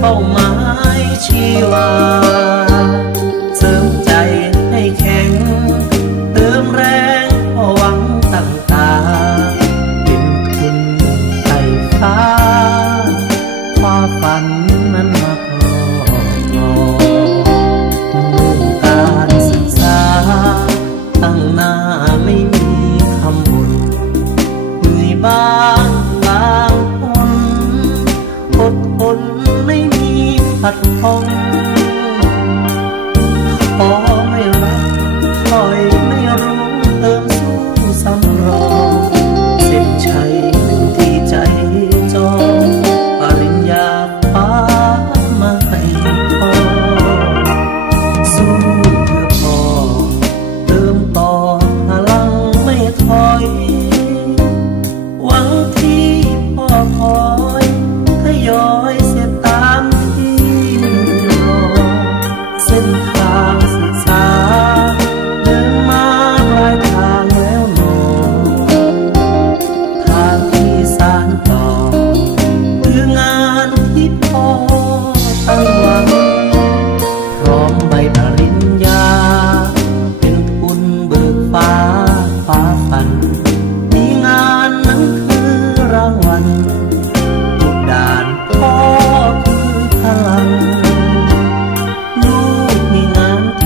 เป้าหมายชีวา เสริมใจให้แข็ง เติมแรงพอหวังต่างๆเป็นคุณไต่ฟ้าความฝันนั้นมาครอบงการศึกษา ตั้งหน้าไม่มีคำบ่นเหนื่อยบ้า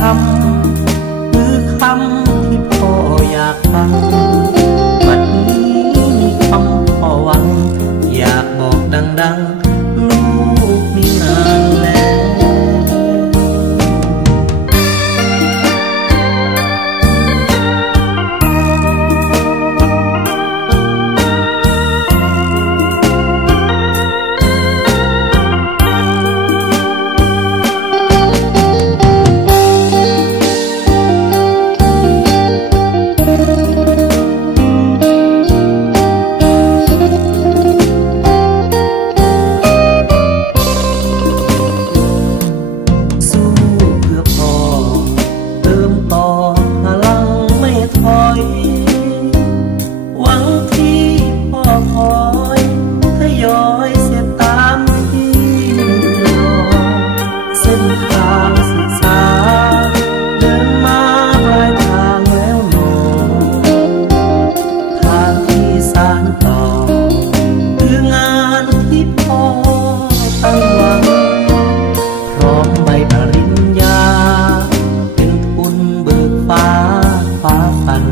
ำคือคำที่พ่ออยากฟังวันนี้มีคำพ่อหวัง อยากบอกดังๆ ฝัน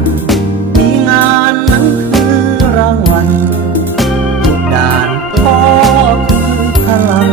มีงานนั้นคือรางวัลทุกดานพ่อคือพลัง